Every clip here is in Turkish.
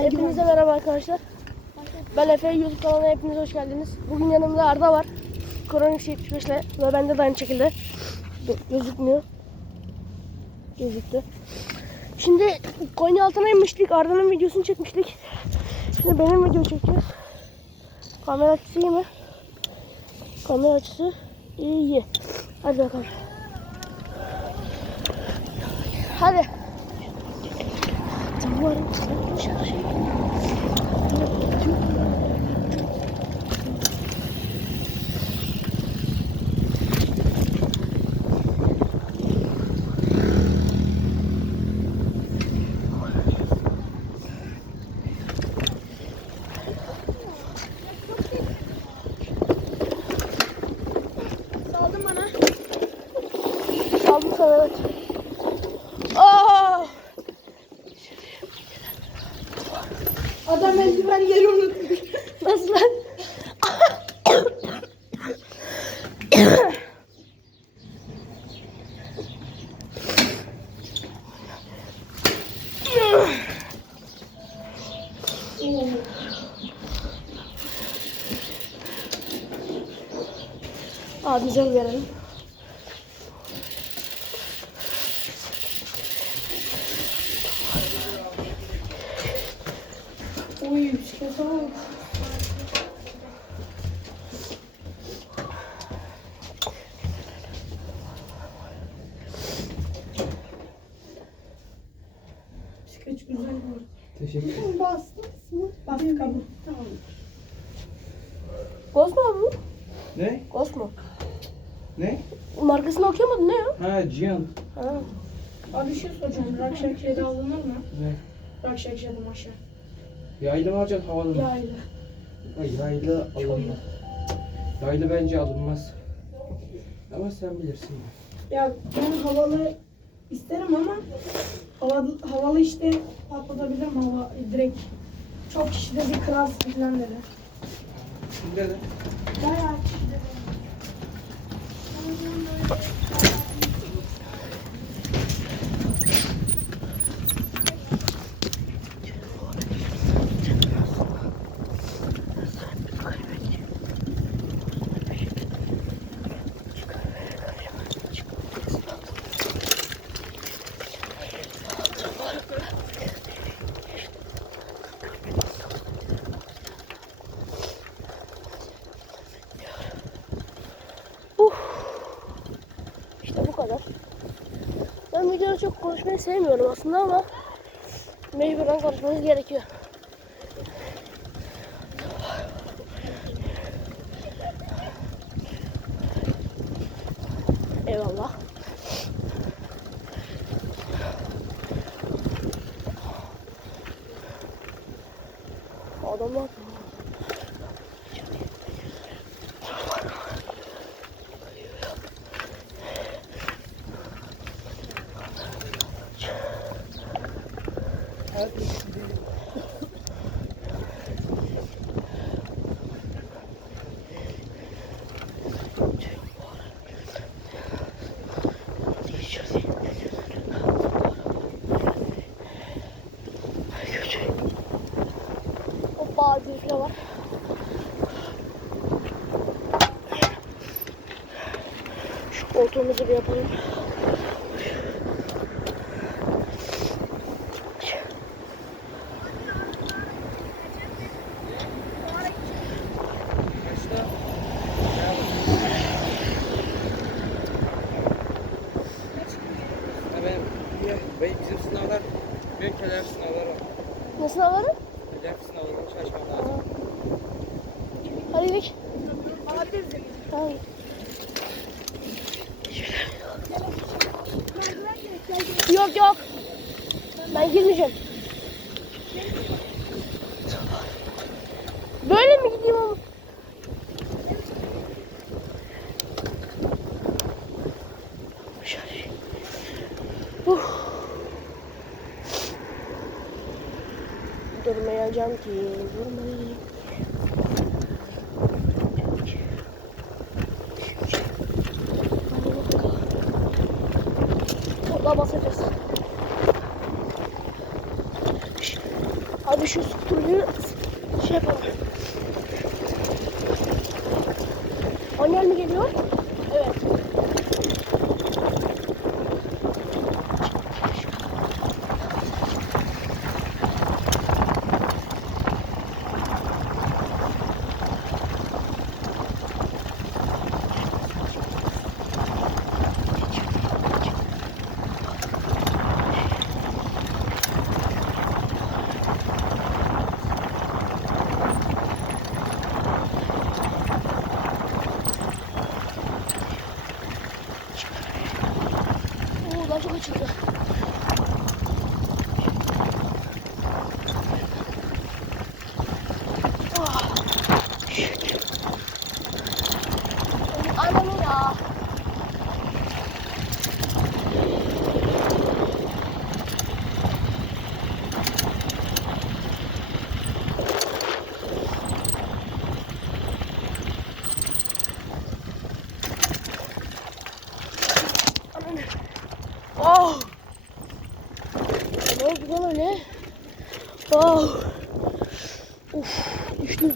Hepinize merhaba arkadaşlar. Ben Efe YouTube kanalına hepiniz hoş geldiniz. Bugün yanımda Arda var. Kronik 75 ile ve bende de aynı şekilde gözükmüyor. Gözüktü. Şimdi Konya altına inmiştik. Arda'nın videosunu çekmiştik. Şimdi benim video çekeceğiz. Kamera açısı iyi mi? Kamera açısı iyi iyi. Hadi bakalım. Hadi. Duvarın dışarı Saldın bana. Aldım sana evet. Aa! Adam eldiven yeri unutmuş. Nasıl lan? Abimize verelim. Uy bisiklete bak. Bisiklet güzel bu arada. Teşekkür ederim. Bastınız mı? Bastık abi. Tamam. Mu? Ne? Ghost mu? Ne? Markasını okuyamadın ne ya? Ha Cihan. Ha. Abi bir şey soracağım. Rakşak alınır mı? Ne? Rakşak aşağı. Yaylı mı alacaksın havalı mı? Yayla. Ha, Yaylı alınmaz. Yaylı bence alınmaz. Ama sen bilirsin. Ya ben havalı isterim ama havalı, havalı işte patlatabilirim hava direkt. Çok kişi de bir kırarsın falan dedi. Şimdi de. Bayağı kişi dedi. Uh. İşte bu kadar. Ben videoda çok konuşmayı sevmiyorum aslında ama mecburen konuşmamız gerekiyor. Eyvallah. File var. Şu koltuğumuzu bir yapalım. Kaçta? Ya ben, ya, ben bizim sınavlar, benim telef sınavlar var. Nasıl varım? Telef sınavlarına çalışmam lazım. Hadi gidelim. Hadi. Yok yok. Ben girmeyeceğim. Böyle mi gideyim ama? Şöyle. Uh. Durmayacağım ki, durmayayım. Topla basacağız. Bir şu skuterı şey yapalım. Manuel mi geliyor? Evet. Oo daha çok açıldı. Ah. Şükür. Ananı ya. Ananı. Oh. Ne oldu lan öyle? Oh. Uf, düştüm.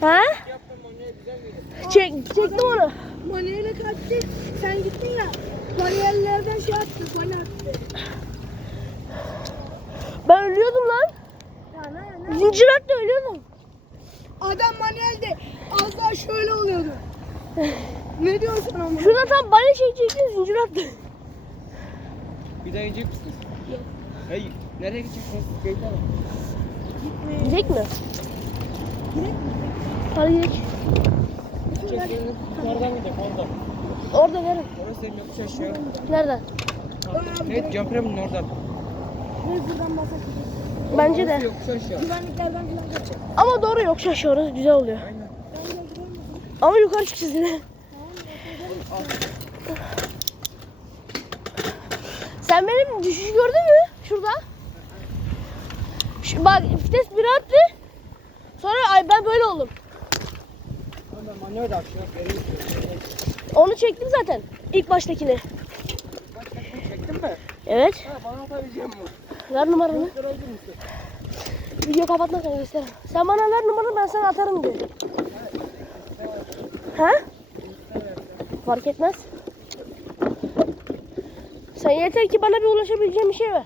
Ha? Çek, çektim onu. Manuel'e kaçtı. Sen gittin ya. Manuel'lerden şey attı. Bana attı. Ben ölüyordum lan. Ya ne ne? Zincir attı ölüyordum. Adam Manuel'de az daha şöyle oluyordu. ne diyorsun ama? Şurada tam bana çekecektin zincir attı. Bir daha inecek misiniz? Yok. Hayır. Nereye gideceksiniz? Beyler. Gidecek mi? Hadi gidelim. Yukarıdan gidecek oradan. Orada verin. Orası senin yokuş aşağı. Nereden? Evet Campremin oradan. Biz buradan basak Bence de. Yokuş aşağı. Güvenliklerden falan kaçacak. Ama doğru yok şaşı orası güzel oluyor. Aynen. Ama yukarı çıkacağız yine. Sen benim düşüşü gördün mü? Şurada. Şu, bak vites bir attı. Sonra ay ben böyle oldum. Onu çektim zaten. İlk baştakini. Çektin, mi? Evet. Ver numaranı. Video kapatmak için göstereyim. Sen bana ver numaranı ben sana atarım diyor. Ha? Fark etmez. Sen yeter ki bana bir ulaşabileceğin bir şey ver.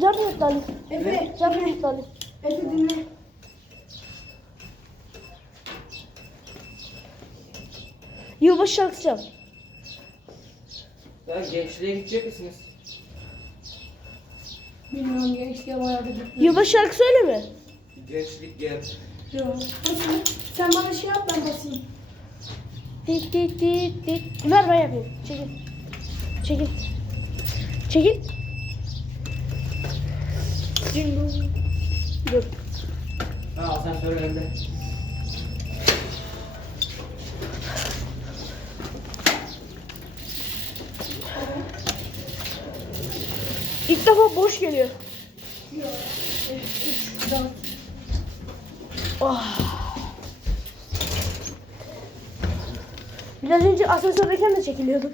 Yardım et Ali. Efe, Yardım et Ali. Efe dinle. Yılbaşı şarkısı çal. Ya gençliğe gidecek misiniz? Bilmiyorum gençliğe bayağı bir. Yılbaşı şarkı söyle mi? Gençlik gel. Yok. Basın. Sen bana şey yap ben basayım. Dik dik dik dik. Ver ben yapayım. Çekil. Çekil. Çekil. Dur. Ha asansör önünde. İlk defa boş geliyor. Oh. Biraz önce asansördeyken de çekiliyordum.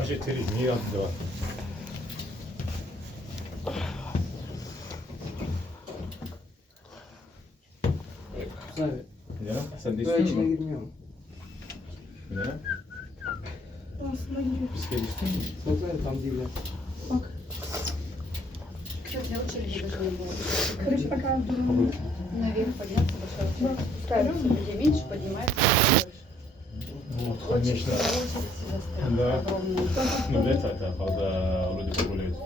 Ajetteri niye yaptı var? Güzel. Neden? Sen de Böyle istiyor içine musun? girmiyor mu? Neden? там дивляться. Ок. Что, для? Короче, пока наверх подняться большая очередь. Ставится, где меньше, поднимается. Вот, конечно. Да. Ну, для этого, да, когда люди погуляют.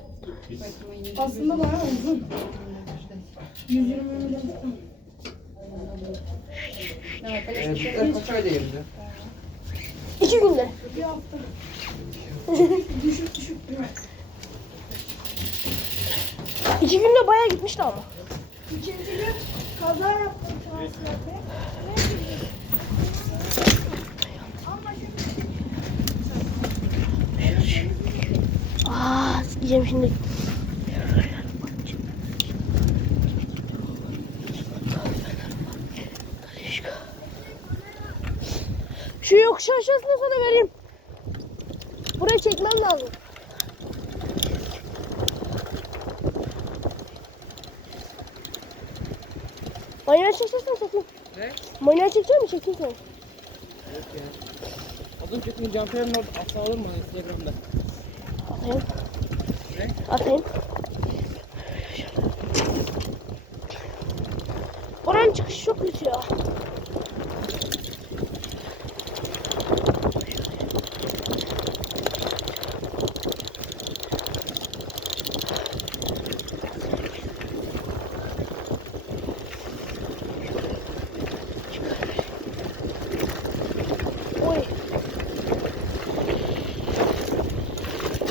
Основная узы. Давай, полезно. Это что делаешь, да? İki günde. Bir hafta. düşük düşük değil mi? İki günde bayağı gitmişti ama. İkinci gün kaza yaptım translate. Aa, yiyeceğim şimdi. Şu yokuş aşağısına sana vereyim. Burayı çekmem lazım. Manyak çekeceksen çekeyim. Ne? Manyak çekecek mi çekeyim seni. Yok ya. Az önce çektiğin Canper'in orada atsa alır mı Instagram'da? Atayım. Ne? Atayım. Buranın çıkışı çok kötü ya.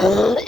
Oh.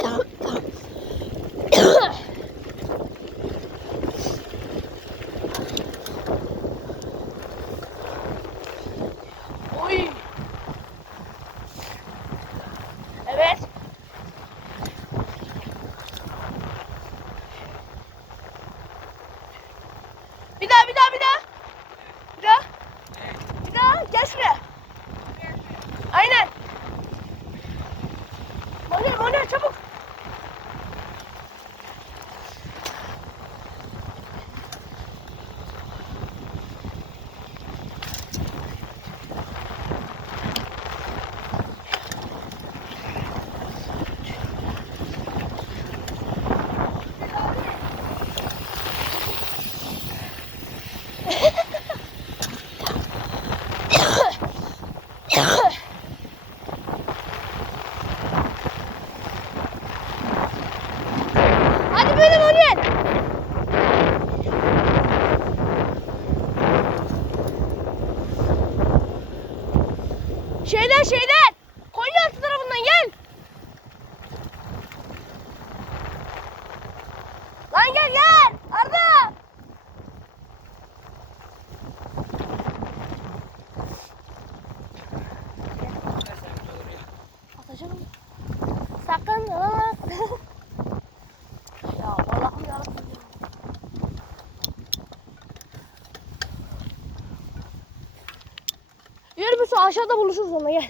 Aşağıda buluşuruz onunla gel.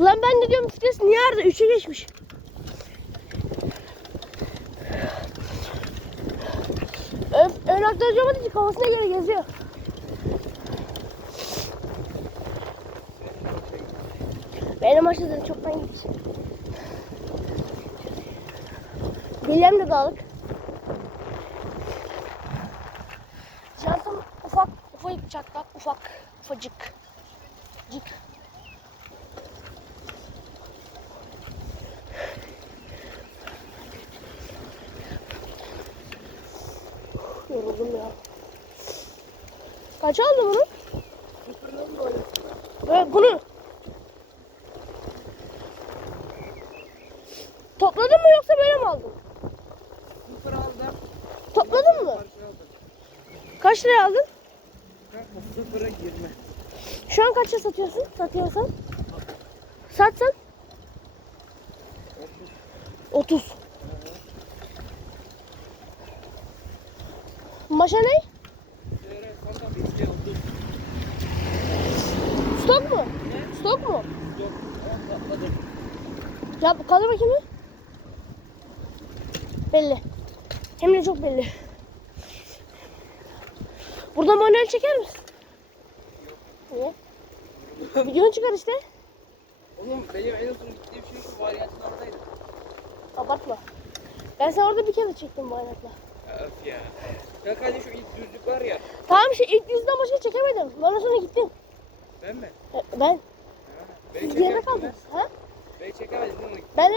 Lan ben de diyorum vites niye arada 3'e geçmiş. Ön, ön olmadığı için kafasına göre geziyor. Benim aşağıda çoktan gitmiş. Bilyem de dağılık. Jantım ufak, ufacık çatlak, ufak, ufacık. Cık. Yoruldum ya. Kaç aldın bunu? Evet bunu. Kaça satıyorsun? Satıyorsan? Satsan? 30. Maşa ne? Stok mu? Stok mu? Ya kaldır bakayım. Belli. Hem de çok belli. Burada manuel çeker misin? Niye? Videonu çıkar işte. Oğlum benim en uzun gittiğim şey şu varyantın oradaydı. Abartma. Ben sana orada bir kere çektim ayakla. Öf ya. Ya hadi şu ilk düzlük var ya. Tamam işte ilk yüzden başka çekemedim. Bana sonra gittin. Ben mi? E, Ben. Beni Siz geride kaldınız. Ha? Beni çekemedin değil mi? Ben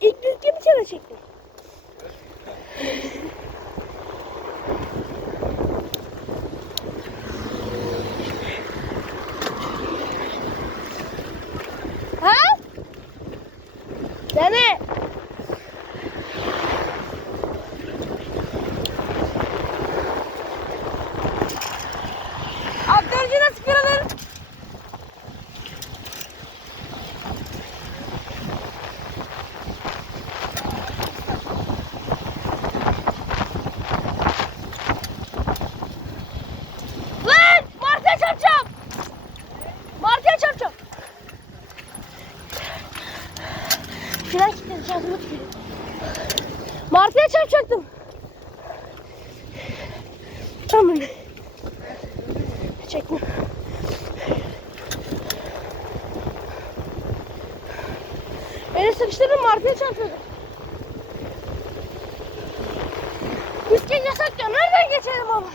ilk düzlüğü bir kere çektim. Ha? Dene. Aktarıcı nasıl kırılır? Mı? Çekme. Beni sıkıştırdın mı arkaya çarpıyordu. Miskin yasak ya nereden geçelim ama?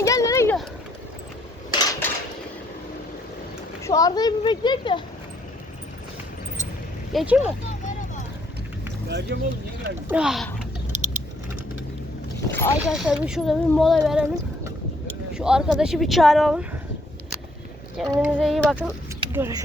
Gel gel nereye gidiyor? Şu Arda'yı bir bekleyek de. Geçeyim mi? Vereceğim oğlum niye geldin? Ah. Arkadaşlar bir şurada bir mola verelim. Şu arkadaşı bir çağıralım. Kendinize iyi bakın. Görüşürüz.